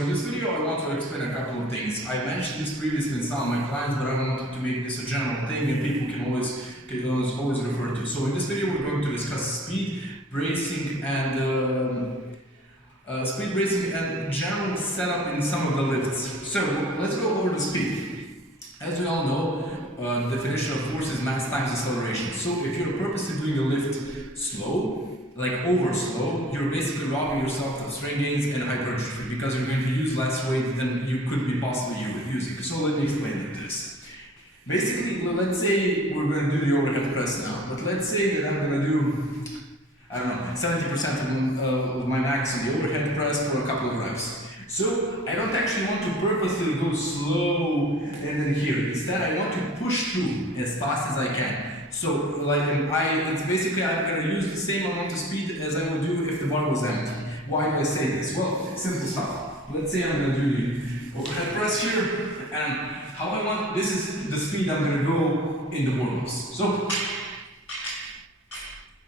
So in this video I want to explain a couple of things. I mentioned this previously in some of my clients, but I wanted to make this a general thing and people can always refer to. So in this video we're going to discuss speed bracing and general setup in some of the lifts. So let's go over the speed. As we all know, the definition of force is mass times acceleration. So if you're purposely doing a lift slow, like over slow, you're basically robbing yourself of strength gains and hypertrophy because you're going to use less weight than you could be possibly using. So let me explain this. Basically, let's say we're going to do the overhead press now, but let's say that I'm going to do, I don't know, 70% of my max in the overhead press for a couple of reps. So I don't actually want to purposely go slow and then here. Instead, I want to push through as fast as I can. So like it's basically I'm going to use the same amount of speed as I would do if the bar was empty. Why do I say this? Well, simple stuff. Let's say I'm going to do the overhead press here, and how I want, this is the speed I'm going to go in the warm-ups. So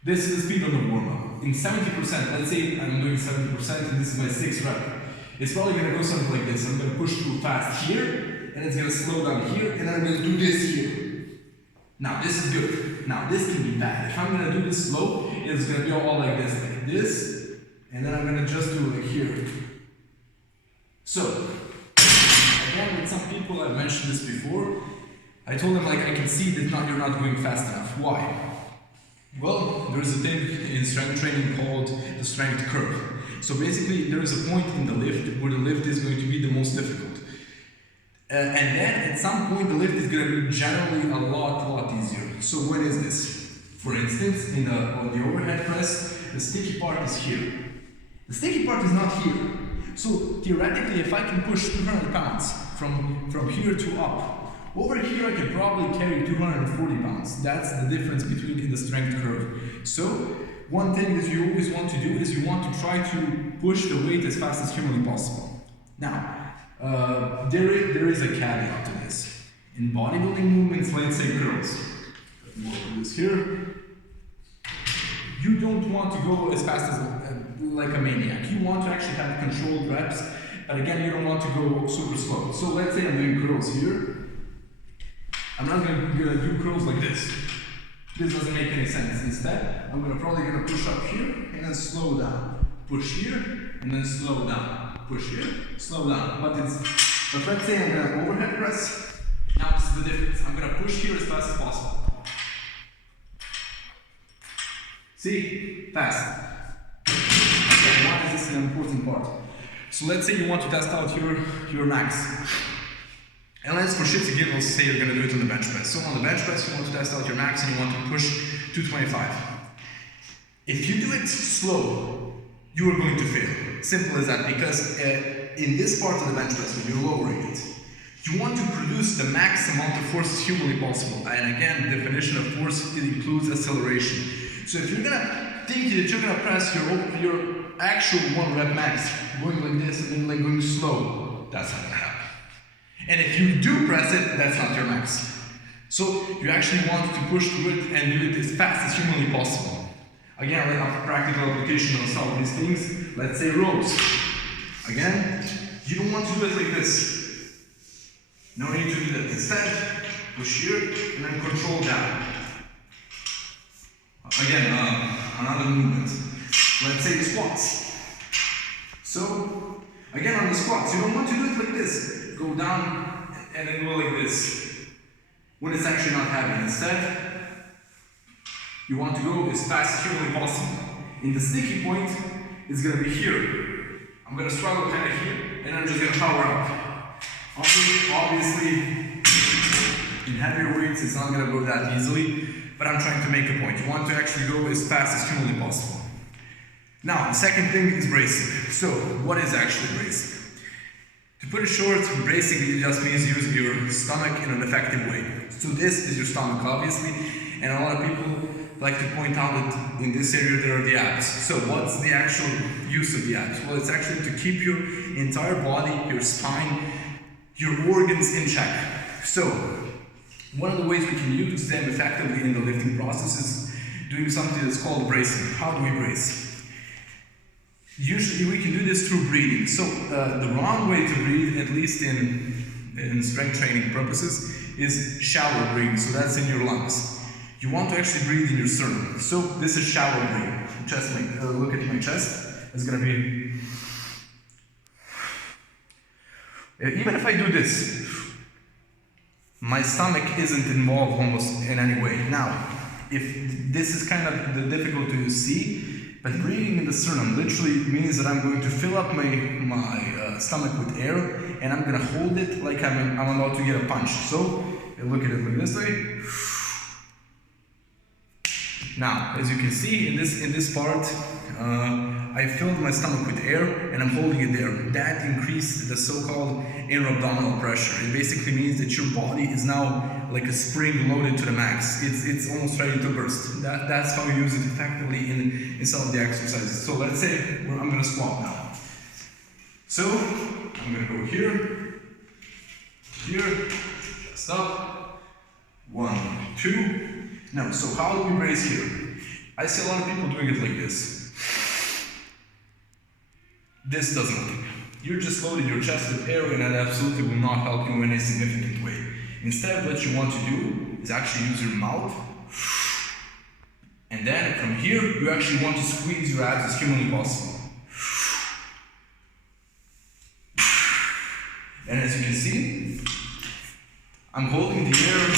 this is the speed on the warm-up. In 70%, let's say I'm doing 70% and this is my 6th rep. It's probably going to go something like this. I'm going to push through fast here, and it's going to slow down here, and then I'm going to do this here. Now this is good. Now this can be bad. If I'm going to do this slow, it's going to be all like this, and then I'm going to just do it here. So, again, with some people, I've mentioned this before, I told them like I can see that you're not going fast enough. Why? Well, there's a thing in strength training called the strength curve. So basically, there is a point in the lift where the lift is going to be the most difficult. And then at some point the lift is going to be generally a lot easier. So when is this? For instance, on the overhead press, the sticky part is here. The sticky part is not here. So theoretically, if I can push 200 pounds from here to up, over here I can probably carry 240 pounds. That's the difference between in the strength curve. So one thing that you always want to do is you want to try to push the weight as fast as humanly possible. Now, there is a caveat to this. In bodybuilding movements, let's say curls, more of this here, you don't want to go as fast as like a maniac. You want to actually have controlled reps, but again, you don't want to go super slow. So let's say I'm doing curls here. I'm not going to do curls like this. This doesn't make any sense. Instead, I'm probably going to push up here and then slow down. Push here and then slow down. Push here, slow down. But let's say I'm going to overhead press. Now this is the difference. I'm going to push here as fast as possible. See? Fast. Okay, why is this an important part? So let's say you want to test out your max. And let's for shits and giggles say you're going to do it on the bench press. So on the bench press you want to test out your max and you want to push 225. If you do it slow, you are going to fail. Simple as that, because in this part of the bench press, when you're lowering it, you want to produce the max amount of force as humanly possible. And again, the definition of force, it includes acceleration. So if you're gonna think that you're gonna press your actual 1 rep max, going like this and then like going slow, that's not gonna happen. And if you do press it, that's not your max. So you actually want to push through it and do it as fast as humanly possible. Again, like a practical application of some of these things, let's say rows. Again, you don't want to do it like this. No need to do that. Instead, push here and then control down. Again, another movement. Let's say the squats. So, again on the squats, you don't want to do it like this. Go down and then go like this. When it's actually not happening. Instead, you want to go as fast as humanly possible. In the sticky point, it's going to be here. I'm going to struggle kind of here, and I'm just going to power up. Obviously, in heavier weights, it's not going to go that easily, but I'm trying to make a point. You want to actually go as fast as humanly possible. Now, the second thing is bracing. So, what is actually bracing? To put it short, bracing just means using your stomach in an effective way. So this is your stomach, obviously, and a lot of people like to point out that in this area there are the abs. So what's the actual use of the abs? Well, it's actually to keep your entire body, your spine, your organs in check. So one of the ways we can use them effectively in the lifting process is doing something that's called bracing. How do we brace? Usually we can do this through breathing. So the wrong way to breathe, at least in strength training purposes, is shallow breathing. So that's in your lungs. You want to actually breathe in your sternum. So this is shallow breathing. Chest, look at my chest. It's gonna be. Even if I do this, my stomach isn't involved almost in any way. Now, if this is kind of difficult to see, but breathing in the sternum literally means that I'm going to fill up my stomach with air, and I'm gonna hold it like I'm about to get a punch. So look at it like this way. Now, as you can see in this part, I filled my stomach with air and I'm holding it there. That increased the so-called inner abdominal pressure. It basically means that your body is now like a spring loaded to the max. It's almost ready to burst. That's how you use it effectively in some of the exercises. So let's say I'm going to squat now. So I'm going to go here, chest up, 1, 2. Now, so how do we brace here? I see a lot of people doing it like this. This does nothing. You're just loading your chest with air, and that absolutely will not help you in any significant way. Instead, what you want to do is actually use your mouth, and then from here, you actually want to squeeze your abs as humanly possible. And as you can see, I'm holding the air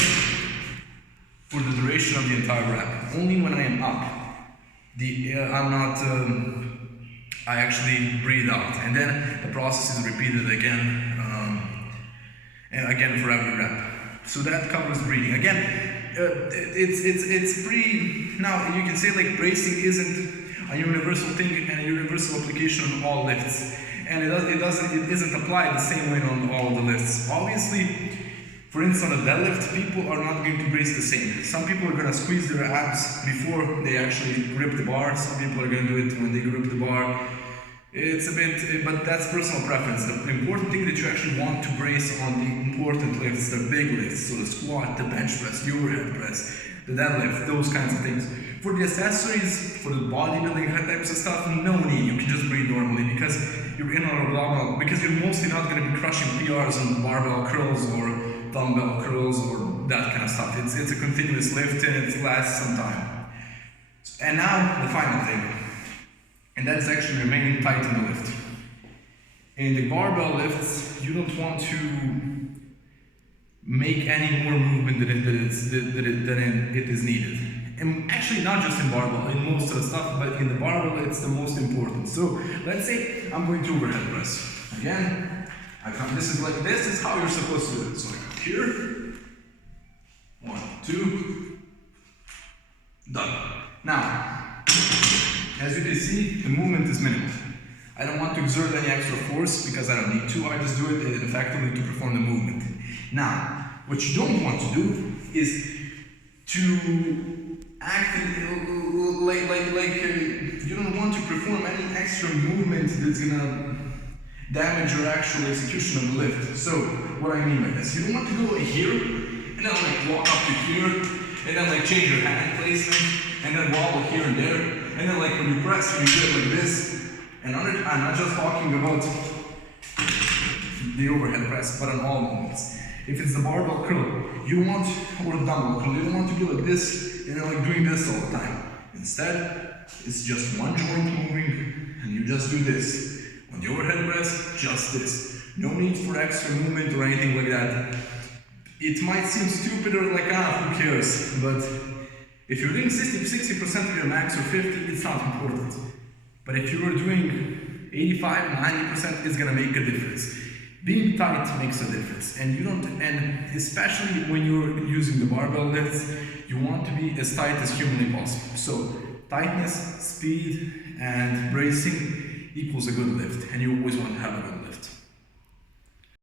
for the duration of the entire rep. Only when I am up, I actually breathe out, and then the process is repeated again and again for every rep. So that covers breathing. Again, it's pretty. Now you can say like bracing isn't a universal thing and a universal application on all lifts, and it isn't applied the same way on all the lifts. Obviously. For instance, on a deadlift, people are not going to brace the same. Some people are going to squeeze their abs before they actually grip the bar. Some people are going to do it when they grip the bar. It's a bit, but that's personal preference. The important thing that you actually want to brace on the important lifts, the big lifts, so the squat, the bench press, the overhead press, the deadlift, those kinds of things. For the accessories, for the bodybuilding types of stuff, no need. You can just breathe normally because you're in or abdominal, because you're mostly not going to be crushing PRs on barbell curls or dumbbell curls or that kind of stuff. It's a continuous lift and it lasts some time. And now the final thing, and that is actually remaining tight in the lift. In the barbell lifts, you don't want to make any more movement than it is needed. And actually not just in barbell, in most of the stuff, but in the barbell it's the most important. So let's say I'm going to overhead press. Again, this is how you're supposed to do it. So I come here, 1, 2, done. Now, as you can see, the movement is minimal. I don't want to exert any extra force because I don't need to. I just do it effectively to perform the movement. Now, what you don't want to do is to act like you don't want to perform any extra movement that's gonna damage your actual execution of the lift. So, what I mean by this, you don't want to go here, and then like walk up to here, and then like change your hand placement, and then wobble here and there, and then like when you press, you do it like this. And I'm not just talking about the overhead press, but on all movements. If it's the barbell curl, you want, or the dumbbell curl, you don't want to do like this, and then like doing this all the time. Instead, it's just one joint moving, and you just do this. On the overhead press, just this. No need for extra movement or anything like that. It might seem stupid or like, who cares? But if you're doing 60% of your max or 50, it's not important. But if you're doing 85, 90%, it's gonna make a difference. Being tight makes a difference. And especially when you're using the barbell lifts, you want to be as tight as humanly possible. So tightness, speed, and bracing equals a good lift, and you always want to have a good